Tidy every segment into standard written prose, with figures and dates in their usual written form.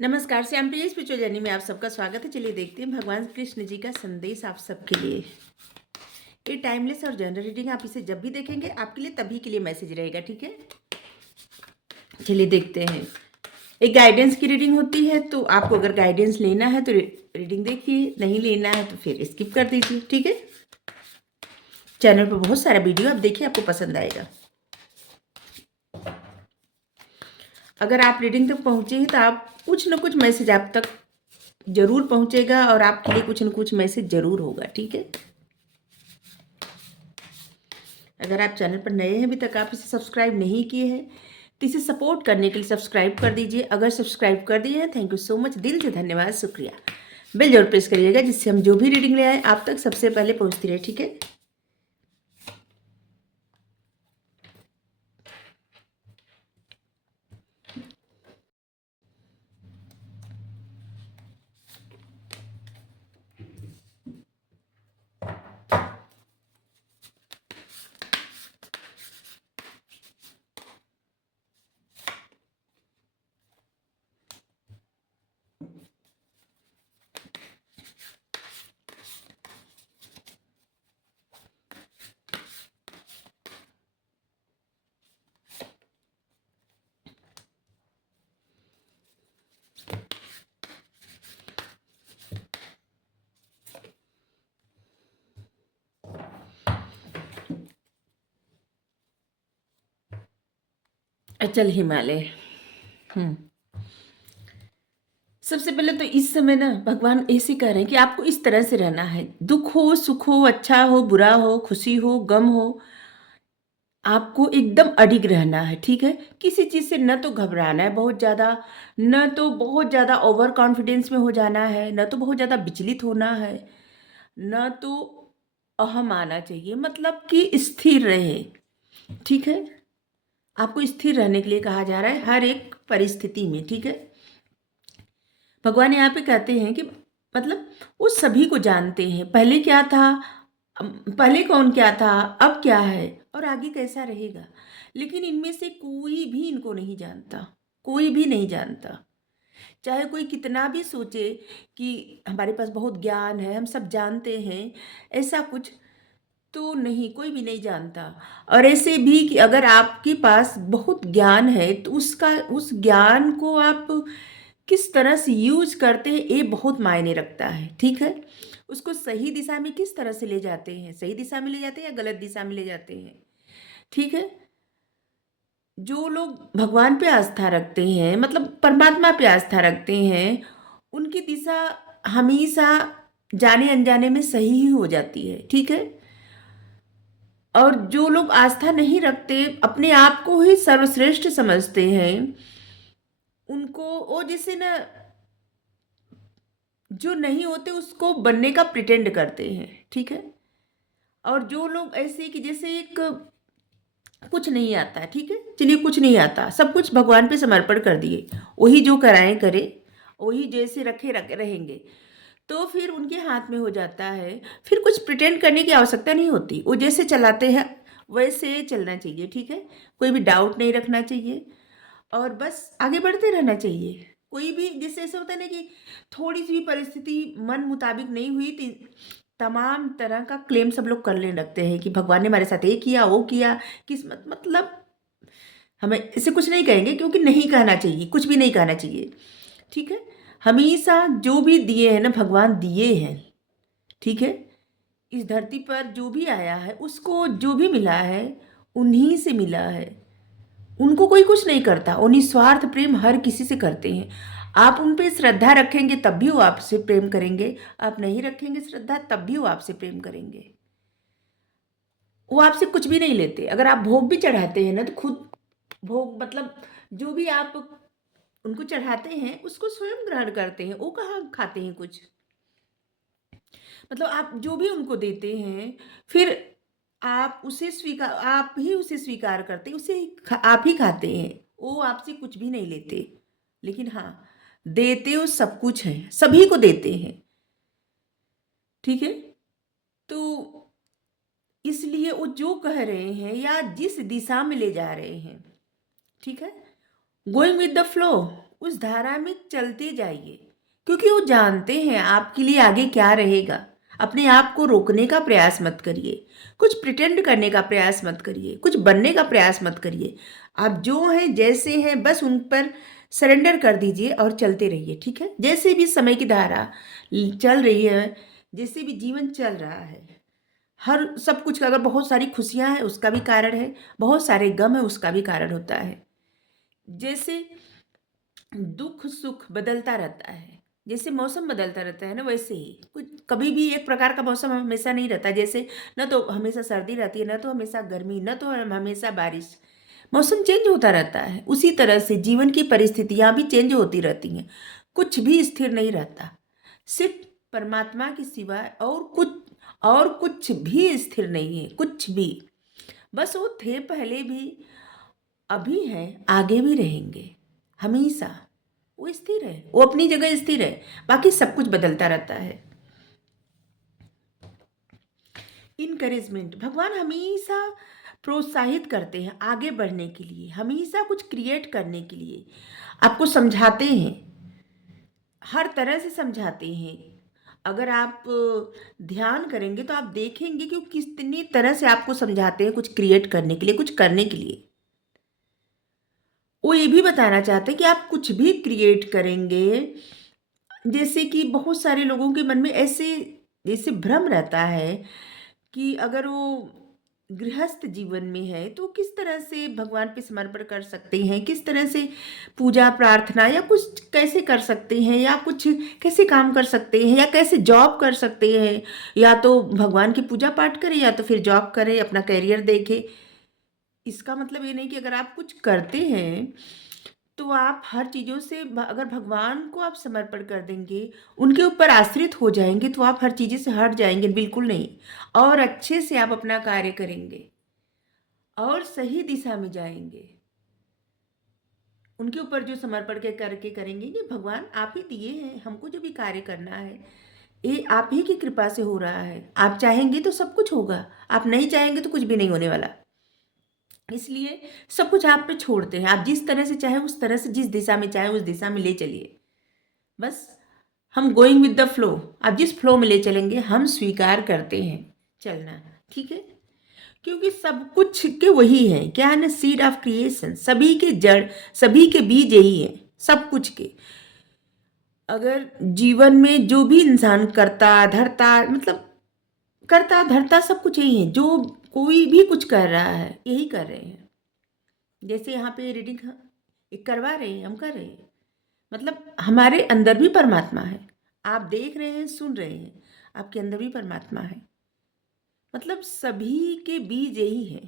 नमस्कार, श्याम प्रिय spiritual journey में आप सबका स्वागत है। चलिए देखते हैं भगवान कृष्ण जी का संदेश आप सबके लिए। ये टाइमलेस और जनरल रीडिंग, आप इसे जब भी देखेंगे आपके लिए तभी के लिए मैसेज रहेगा, ठीक है। चलिए देखते हैं। एक गाइडेंस की रीडिंग होती है, तो आपको अगर गाइडेंस लेना है तो रीडिंग देखिए, नहीं लेना है तो फिर स्किप कर दीजिए, ठीक है। चैनल पर बहुत सारा वीडियो आप देखिए, आपको पसंद आएगा। अगर आप रीडिंग तक पहुंचे हैं तो आप कुछ ना कुछ मैसेज आप तक जरूर पहुंचेगा और आपके लिए कुछ न कुछ मैसेज जरूर होगा, ठीक है। अगर आप चैनल पर नए हैं, अभी तक आप इसे सब्सक्राइब नहीं किए हैं, तो इसे सपोर्ट करने के लिए सब्सक्राइब कर दीजिए। अगर सब्सक्राइब कर दिए हैं, थैंक यू सो मच, दिल से धन्यवाद, शुक्रिया। बेल जरूर प्रेस करिएगा, जिससे हम जो भी रीडिंग ले आए आप तक सबसे पहले पहुंचती रहे, ठीक है। अचल हिमालय। सबसे पहले तो इस समय ना भगवान ऐसे कह रहे हैं कि आपको इस तरह से रहना है। दुख हो, सुख हो, अच्छा हो, बुरा हो, खुशी हो, गम हो, आपको एकदम अडिग रहना है, ठीक है। किसी चीज़ से न तो घबराना है बहुत ज़्यादा, न तो बहुत ज़्यादा ओवर कॉन्फिडेंस में हो जाना है, न तो बहुत ज़्यादा विचलित होना है, न तो अहम आना चाहिए, मतलब कि स्थिर रहे, ठीक है। आपको स्थिर रहने के लिए कहा जा रहा है हर एक परिस्थिति में, ठीक है। भगवान यहाँ पे कहते हैं कि मतलब वो सभी को जानते हैं, पहले क्या था, पहले कौन क्या था, अब क्या है और आगे कैसा रहेगा। लेकिन इनमें से कोई भी इनको नहीं जानता, कोई भी नहीं जानता। चाहे कोई कितना भी सोचे कि हमारे पास बहुत ज्ञान है, हम सब जानते हैं, ऐसा कुछ तो नहीं, कोई भी नहीं जानता। और ऐसे भी कि अगर आपके पास बहुत ज्ञान है तो उसका उस ज्ञान को आप किस तरह से यूज करते हैं ये बहुत मायने रखता है, ठीक है। उसको सही दिशा में किस तरह से ले जाते हैं, सही दिशा में ले जाते हैं या गलत दिशा में ले जाते हैं, ठीक है। जो लोग भगवान पे आस्था रखते हैं, मतलब परमात्मा पे आस्था रखते हैं, उनकी दिशा हमेशा जाने अनजाने में सही ही हो जाती है, ठीक है। और जो लोग आस्था नहीं रखते, अपने आप को ही सर्वश्रेष्ठ समझते हैं, उनको वो जैसे ना जो नहीं होते उसको बनने का प्रिटेंड करते हैं, ठीक है। और जो लोग ऐसे कि जैसे एक कुछ नहीं आता है, ठीक है, चलिए कुछ नहीं आता, सब कुछ भगवान पे समर्पण कर दिए, वही जो कराएं करे, वही जैसे रखे रखे रहेंगे, तो फिर उनके हाथ में हो जाता है। फिर कुछ प्रिटेंड करने की आवश्यकता नहीं होती, वो जैसे चलाते हैं वैसे चलना चाहिए, ठीक है। कोई भी डाउट नहीं रखना चाहिए और बस आगे बढ़ते रहना चाहिए। कोई भी जैसे ऐसा होता है ना कि थोड़ी सी भी परिस्थिति मन मुताबिक नहीं हुई तो तमाम तरह का क्लेम सब लोग करने लगते हैं कि भगवान ने हमारे साथ ये किया, वो किया, किस्मत, मतलब हमें इसे कुछ नहीं कहेंगे क्योंकि नहीं कहना चाहिए, कुछ भी नहीं कहना चाहिए, ठीक है। हमेशा जो भी दिए हैं ना भगवान दिए हैं, ठीक है। इस धरती पर जो भी आया है उसको जो भी मिला है उन्हीं से मिला है। उनको कोई कुछ नहीं करता, वो निस्वार्थ प्रेम हर किसी से करते हैं। आप उन पे श्रद्धा रखेंगे तब भी वो आपसे प्रेम करेंगे, आप नहीं रखेंगे श्रद्धा तब भी वो आपसे प्रेम करेंगे। वो आपसे कुछ भी नहीं लेते। अगर आप भोग भी चढ़ाते हैं ना तो खुद भोग, मतलब जो भी आप उनको चढ़ाते हैं उसको स्वयं ग्रहण करते हैं, वो कहाँ खाते हैं कुछ। मतलब आप जो भी उनको देते हैं, फिर आप ही उसे स्वीकार करते हैं, आप ही खाते हैं, वो आपसे कुछ भी नहीं लेते। लेकिन हाँ, देते वो सब कुछ है, सभी को देते हैं, ठीक है। तो इसलिए वो जो कह रहे हैं या जिस दिशा में ले जा रहे हैं, ठीक है, गोइंग विद द फ्लो, उस धारा में चलते जाइए, क्योंकि वो जानते हैं आपके लिए आगे क्या रहेगा। अपने आप को रोकने का प्रयास मत करिए, कुछ प्रिटेंड करने का प्रयास मत करिए, कुछ बनने का प्रयास मत करिए। आप जो हैं जैसे हैं बस उन पर सरेंडर कर दीजिए और चलते रहिए, ठीक है। जैसे भी समय की धारा चल रही है, जैसे भी जीवन चल रहा है, हर सब कुछ का अगर बहुत सारी खुशियां हैं उसका भी कारण है, बहुत सारे गम है उसका भी कारण होता है। जैसे दुख सुख बदलता रहता है, जैसे मौसम बदलता रहता है ना, वैसे ही कुछ कभी भी एक प्रकार का मौसम हमेशा नहीं रहता। जैसे न तो हमेशा सर्दी रहती है, न तो हमेशा गर्मी, न तो हमेशा बारिश। मौसम चेंज होता रहता है। उसी तरह से जीवन की परिस्थितियां भी चेंज होती रहती हैं। कुछ भी स्थिर नहीं रहता। सिर्फ परमात्मा के सिवाय और कुछ भी स्थिर नहीं है, कुछ भी। बस वो थे पहले भी, अभी हैं, आगे भी रहेंगे, हमेशा। वो स्थिर है, वो अपनी जगह स्थिर है, बाकी सब कुछ बदलता रहता है। इनकरेजमेंट, भगवान हमेशा प्रोत्साहित करते हैं आगे बढ़ने के लिए, हमेशा कुछ क्रिएट करने के लिए। आपको समझाते हैं, हर तरह से समझाते हैं। अगर आप ध्यान करेंगे तो आप देखेंगे कि वो कितनी तरह से आपको समझाते हैं कुछ क्रिएट करने के लिए, कुछ करने के लिए। वो ये भी बताना चाहते हैं कि आप कुछ भी क्रिएट करेंगे। जैसे कि बहुत सारे लोगों के मन में ऐसे जैसे भ्रम रहता है कि अगर वो गृहस्थ जीवन में है तो किस तरह से भगवान पे समर्पण कर सकते हैं, किस तरह से पूजा प्रार्थना या कुछ कैसे कर सकते हैं, या कुछ कैसे काम कर सकते हैं, या कैसे जॉब कर सकते हैं। या तो भगवान की पूजा पाठ करें या तो फिर जॉब करें, अपना करियर देखें। इसका मतलब ये नहीं कि अगर आप कुछ करते हैं तो आप हर चीज़ों से अगर भगवान को आप समर्पण कर देंगे, उनके ऊपर आश्रित हो जाएंगे, तो आप हर चीज़ से हट जाएंगे, बिल्कुल नहीं। और अच्छे से आप अपना कार्य करेंगे और सही दिशा में जाएंगे। उनके ऊपर जो समर्पण के करके करेंगे कि भगवान आप ही दिए हैं हमको, जो भी कार्य करना है ये आप ही की कृपा से हो रहा है। आप चाहेंगे तो सब कुछ होगा, आप नहीं चाहेंगे तो कुछ भी नहीं होने वाला। इसलिए सब कुछ आप पे छोड़ते हैं। आप जिस तरह से चाहे उस तरह से, जिस दिशा में चाहे उस दिशा में ले चलिए। बस हम गोइंग विद द फ्लो, आप जिस फ्लो में ले चलेंगे हम स्वीकार करते हैं चलना, ठीक है। क्योंकि सब कुछ के वही है, क्या है ना, सीड ऑफ क्रिएशन, सभी के जड़, सभी के बीज यही है, सब कुछ के। अगर जीवन में जो भी इंसान करता धरता, मतलब करता धरता सब कुछ यही है। जो कोई भी कुछ कर रहा है यही कर रहे हैं। जैसे यहाँ पे रीडिंग करवा रहे हैं, हम कर रहे हैं, मतलब हमारे अंदर भी परमात्मा है। आप देख रहे हैं, सुन रहे हैं, आपके अंदर भी परमात्मा है। मतलब सभी के बीज यही है।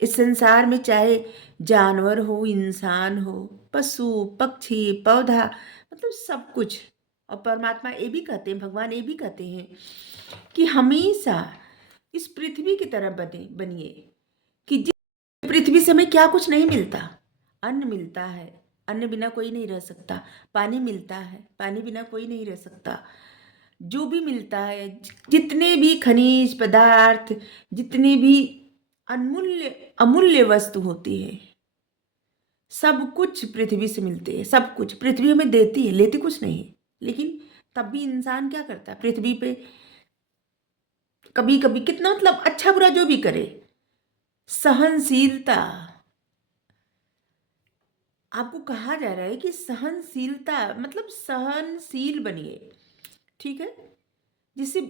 इस संसार में चाहे जानवर हो, इंसान हो, पशु पक्षी पौधा, मतलब सब कुछ। और परमात्मा ये भी कहते हैं, भगवान ये भी कहते हैं कि हमेशा इस पृथ्वी की तरह बनिए कि जिस पृथ्वी से हमें क्या कुछ नहीं मिलता। अन्न मिलता है, अन्न बिना कोई नहीं रह सकता। पानी मिलता है, पानी बिना कोई नहीं रह सकता। जो भी मिलता है, जितने भी खनिज पदार्थ, जितने भी अनमूल्य अमूल्य वस्तु होती है, सब कुछ पृथ्वी से मिलते हैं। सब कुछ पृथ्वी हमें देती है, लेती कुछ नहीं है। लेकिन तब भी इंसान क्या करता है पृथ्वी पे, कभी कभी कितना, मतलब अच्छा बुरा जो भी करे, सहनशीलता। आपको कहा जा रहा है कि सहनशीलता, मतलब सहनशील बनिए, ठीक है। जैसे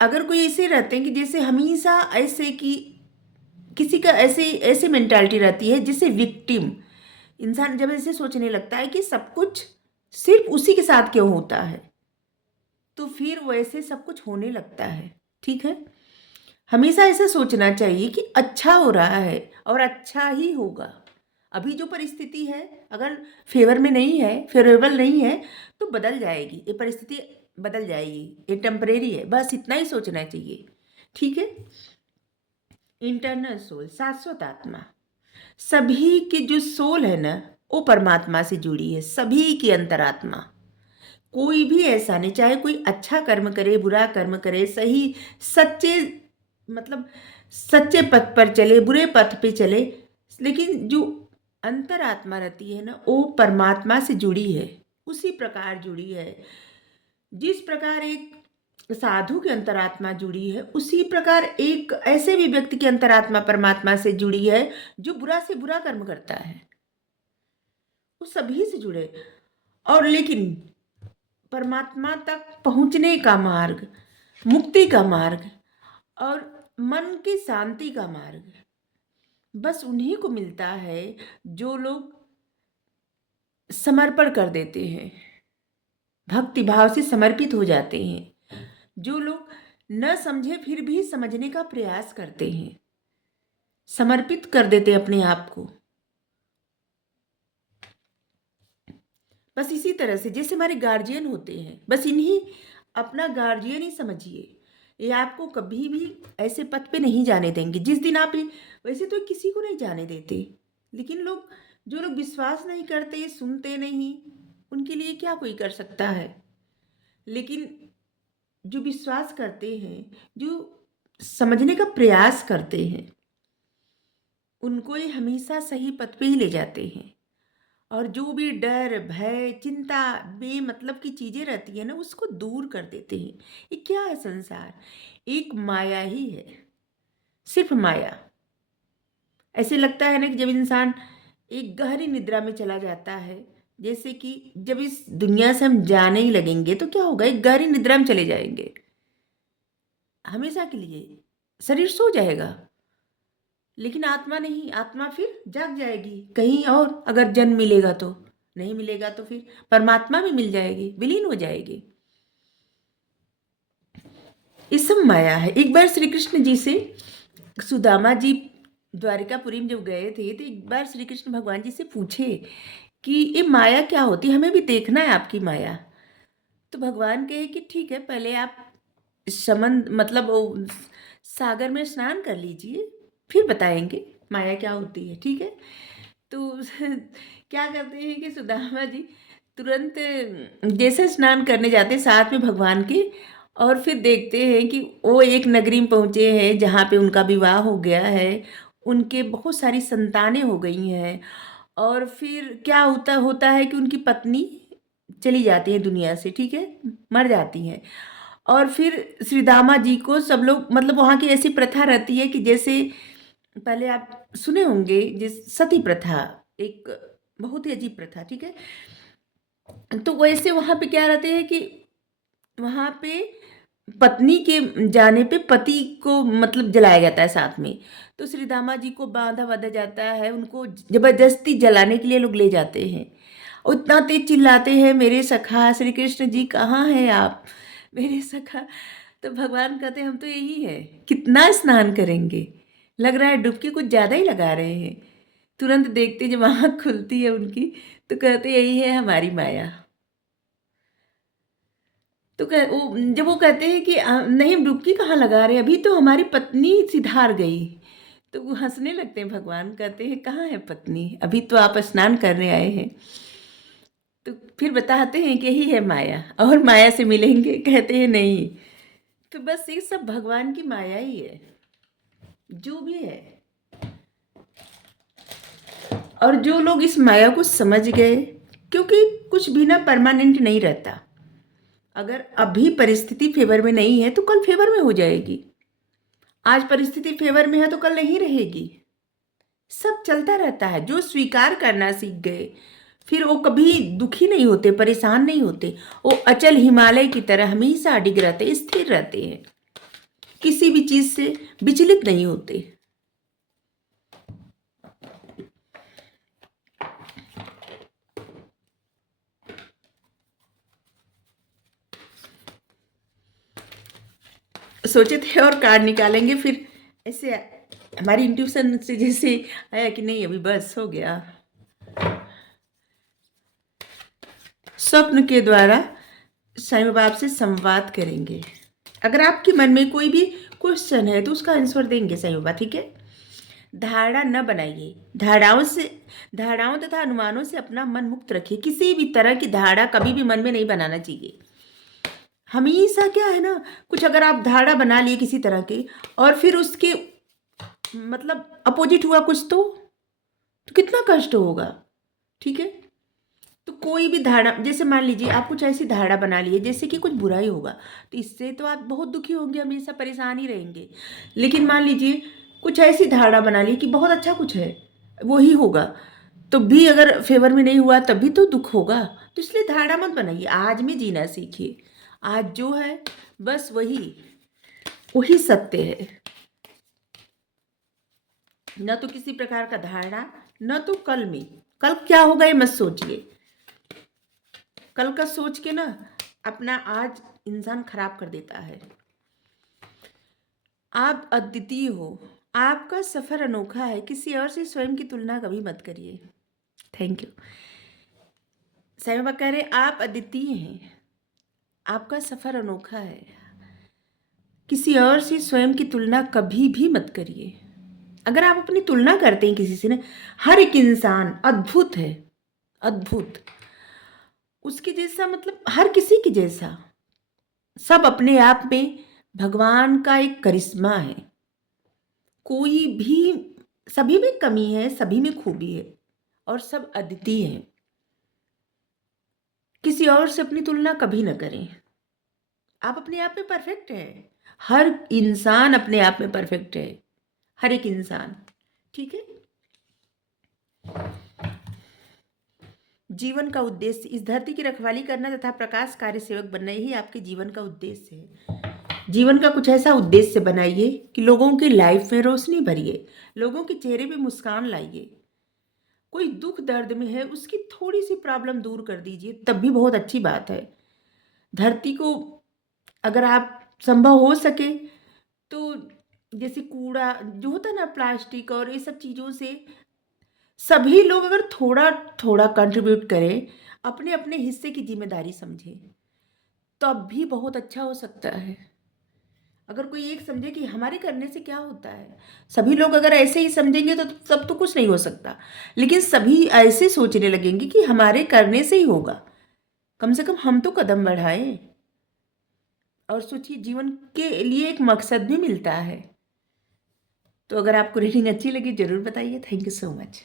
अगर कोई ऐसे रहते हैं कि जैसे हमेशा ऐसे कि किसी का ऐसे ऐसे मेंटालिटी रहती है जैसे विक्टिम। इंसान जब ऐसे सोचने लगता है कि सब कुछ सिर्फ उसी के साथ क्यों होता है, तो फिर वैसे सब कुछ होने लगता है, ठीक है। हमेशा ऐसा सोचना चाहिए कि अच्छा हो रहा है और अच्छा ही होगा। अभी जो परिस्थिति है अगर फेवर में नहीं है, फेवरेबल नहीं है, तो बदल जाएगी ये परिस्थिति, बदल जाएगी, ये टेम्परेरी है, बस इतना ही सोचना चाहिए, ठीक है। इंटरनल सोल, शाश्वत आत्मा, सभी की जो सोल है ना वो परमात्मा से जुड़ी है। सभी की अंतरात्मा, कोई भी ऐसा नहीं, चाहे कोई अच्छा कर्म करे बुरा कर्म करे, सही सच्चे, मतलब सच्चे पथ पर चले बुरे पथ पे चले, लेकिन जो अंतरात्मा रहती है ना, वो परमात्मा से जुड़ी है, उसी प्रकार जुड़ी है। जिस प्रकार एक साधु की अंतरात्मा जुड़ी है, उसी प्रकार एक ऐसे भी व्यक्ति की अंतरात्मा परमात्मा से जुड़ी है जो बुरा से बुरा कर्म करता है। वो सभी से जुड़े। और लेकिन परमात्मा तक पहुंचने का मार्ग, मुक्ति का मार्ग और मन की शांति का मार्ग बस उन्हीं को मिलता है जो लोग समर्पण कर देते हैं, भक्ति भाव से समर्पित हो जाते हैं, जो लोग न समझे फिर भी समझने का प्रयास करते हैं, समर्पित कर देते हैं अपने आप को। बस इसी तरह से जैसे हमारे गार्जियन होते हैं, बस इन्हीं अपना गार्जियन ही समझिए। ये आपको कभी भी ऐसे पथ पे नहीं जाने देंगे जिस दिन आप, वैसे तो किसी को नहीं जाने देते, लेकिन लोग, जो लोग विश्वास नहीं करते, सुनते नहीं, उनके लिए क्या कोई कर सकता है। लेकिन जो विश्वास करते हैं, जो समझने का प्रयास करते हैं, उनको ये हमेशा सही पथ पे ही ले जाते हैं। और जो भी डर, भय, चिंता, बेमतलब की चीज़ें रहती है ना, उसको दूर कर देते हैं। ये क्या है? संसार एक माया ही है, सिर्फ माया। ऐसे लगता है ना कि जब इंसान एक गहरी निद्रा में चला जाता है, जैसे कि जब इस दुनिया से हम जाने ही लगेंगे तो क्या होगा, एक गहरी निद्रा में चले जाएंगे हमेशा के लिए, शरीर सो जाएगा। लेकिन आत्मा नहीं, आत्मा फिर जाग जाएगी कहीं और, अगर जन्म मिलेगा तो। नहीं मिलेगा तो फिर परमात्मा में मिल जाएगी, विलीन हो जाएगी। ये सब माया है। एक बार श्री कृष्ण जी से सुदामा जी द्वारिकापुरी में जब गए थे, तो एक बार श्री कृष्ण भगवान जी से पूछे कि ये माया क्या होती है, हमें भी देखना है आपकी माया। तो भगवान कहे कि ठीक है, पहले आप समंद मतलब वो सागर में स्नान कर लीजिए, फिर बताएंगे माया क्या होती है, ठीक है। तो क्या करते हैं कि सुदामा जी तुरंत जैसे स्नान करने जाते हैं साथ में भगवान के, और फिर देखते हैं कि वो एक नगरी में पहुँचे हैं जहाँ पे उनका विवाह हो गया है, उनके बहुत सारी संतानें हो गई हैं। और फिर क्या होता होता है कि उनकी पत्नी चली जाती है दुनिया से, ठीक है, मर जाती हैं। और फिर श्री दामा जी को सब लोग, मतलब वहाँ की ऐसी प्रथा रहती है कि जैसे पहले आप सुने होंगे, जिस सती प्रथा, एक बहुत ही अजीब प्रथा, ठीक है। तो वैसे वहाँ पे क्या रहते हैं कि वहाँ पे पत्नी के जाने पे पति को मतलब जलाया जाता है साथ में। तो श्री दामा जी को बांधा बांधा जाता है, उनको जबरदस्ती जलाने के लिए लोग ले जाते हैं। और इतना तेज चिल्लाते हैं, मेरे सखा श्री कृष्ण जी कहाँ हैं आप, मेरे सखा। तो भगवान कहते हैं हम तो यही है, कितना स्नान करेंगे, लग रहा है डुबकी कुछ ज़्यादा ही लगा रहे हैं। तुरंत देखते जब आँख खुलती है उनकी, तो कहते यही है हमारी माया। तो जब वो कहते हैं कि नहीं, हम डुबकी कहाँ लगा रहे हैं, अभी तो हमारी पत्नी सिधार गई। तो वो हंसने लगते हैं, भगवान कहते हैं कहाँ है पत्नी, अभी तो आप स्नान करने आए हैं। तो फिर बताते हैं कि यही है माया, और माया से मिलेंगे, कहते हैं नहीं। तो बस ये सब भगवान की माया ही है, जो भी है। और जो लोग इस माया को समझ गए, क्योंकि कुछ भी ना परमानेंट नहीं रहता। अगर अभी परिस्थिति फेवर में नहीं है तो कल फेवर में हो जाएगी, आज परिस्थिति फेवर में है तो कल नहीं रहेगी। सब चलता रहता है। जो स्वीकार करना सीख गए, फिर वो कभी दुखी नहीं होते, परेशान नहीं होते। वो अचल हिमालय की तरह हमेशा अडिग रहते, स्थिर रहते हैं, किसी भी चीज से विचलित नहीं होते। सोचे थे और कार्ड निकालेंगे, फिर ऐसे हमारी इंट्यूशन से जैसे आया कि नहीं अभी बस हो गया। स्वप्न के द्वारा साईं बाबा आपसे संवाद करेंगे। अगर आपके मन में कोई भी क्वेश्चन है तो उसका आंसर देंगे साईं बाबा, ठीक है। धारणा न बनाइए, धारणाओं तथा अनुमानों से अपना मन मुक्त रखिए। किसी भी तरह की धारणा कभी भी मन में नहीं बनाना चाहिए। हमेशा क्या है ना, कुछ अगर आप धारणा बना लिए किसी तरह की, और फिर उसके मतलब अपोजिट हुआ कुछ, तो तो कितना कष्ट होगा। ठीक है, तो कोई भी धारणा, जैसे मान लीजिए आप कुछ ऐसी धारणा बना लिए जैसे कि कुछ बुरा ही होगा, तो इससे तो आप बहुत दुखी होंगे, हमेशा परेशान ही रहेंगे। लेकिन मान लीजिए कुछ ऐसी धारणा बना ली कि बहुत अच्छा कुछ है, वो ही होगा, तो भी अगर फेवर में नहीं हुआ तब भी तो दुख होगा। तो इसलिए धारणा मत बनाइए, आज में जीना सीखिए। आज जो है बस वही वही सत्य है। न तो किसी प्रकार का धारणा, न तो कल में, कल क्या होगा ये मत सोचिए। कल का सोच के ना अपना आज इंसान खराब कर देता है। आप अद्वितीय हो, आपका सफर अनोखा है, किसी और से स्वयं की तुलना कभी मत करिए। Thank you. साईं बाबा कह रहे आप अद्वितीय हैं, आपका सफर अनोखा है, किसी और से स्वयं की तुलना कभी भी मत करिए। अगर आप अपनी तुलना करते हैं किसी से ना, हर एक इंसान अद्भुत है, अद्भुत, उसके जैसा मतलब हर किसी के जैसा, सब अपने आप में भगवान का एक करिश्मा है। कोई भी, सभी में कमी है, सभी में खूबी है, और सब अद्वितीय है। किसी और से अपनी तुलना कभी ना करें। आप अपने आप में परफेक्ट हैं, हर इंसान अपने आप में परफेक्ट है, हर एक इंसान। ठीक है, जीवन का उद्देश्य इस धरती की रखवाली करना तथा प्रकाश कार्य सेवक बनना, ही आपके जीवन का उद्देश्य है। जीवन का कुछ ऐसा उद्देश्य बनाइए कि लोगों की लाइफ में रोशनी भरिए, लोगों के चेहरे पे मुस्कान लाइए। कोई दुख दर्द में है, उसकी थोड़ी सी प्रॉब्लम दूर कर दीजिए, तब भी बहुत अच्छी बात है। धरती को अगर आप संभव हो सके तो, जैसे कूड़ा जो होता है ना, प्लास्टिक और ये सब चीज़ों से सभी लोग अगर थोड़ा थोड़ा कंट्रीब्यूट करें, अपने अपने हिस्से की जिम्मेदारी समझें, तब भी बहुत अच्छा हो सकता है। अगर कोई एक समझे कि हमारे करने से क्या होता है, सभी लोग अगर ऐसे ही समझेंगे तो तब तो कुछ नहीं हो सकता। लेकिन सभी ऐसे सोचने लगेंगे कि हमारे करने से ही होगा, कम से कम हम तो कदम बढ़ाएं। और सोचिए, जीवन के लिए एक मकसद भी मिलता है। तो अगर आपको रीडिंग अच्छी लगी जरूर बताइए। Thank you so much.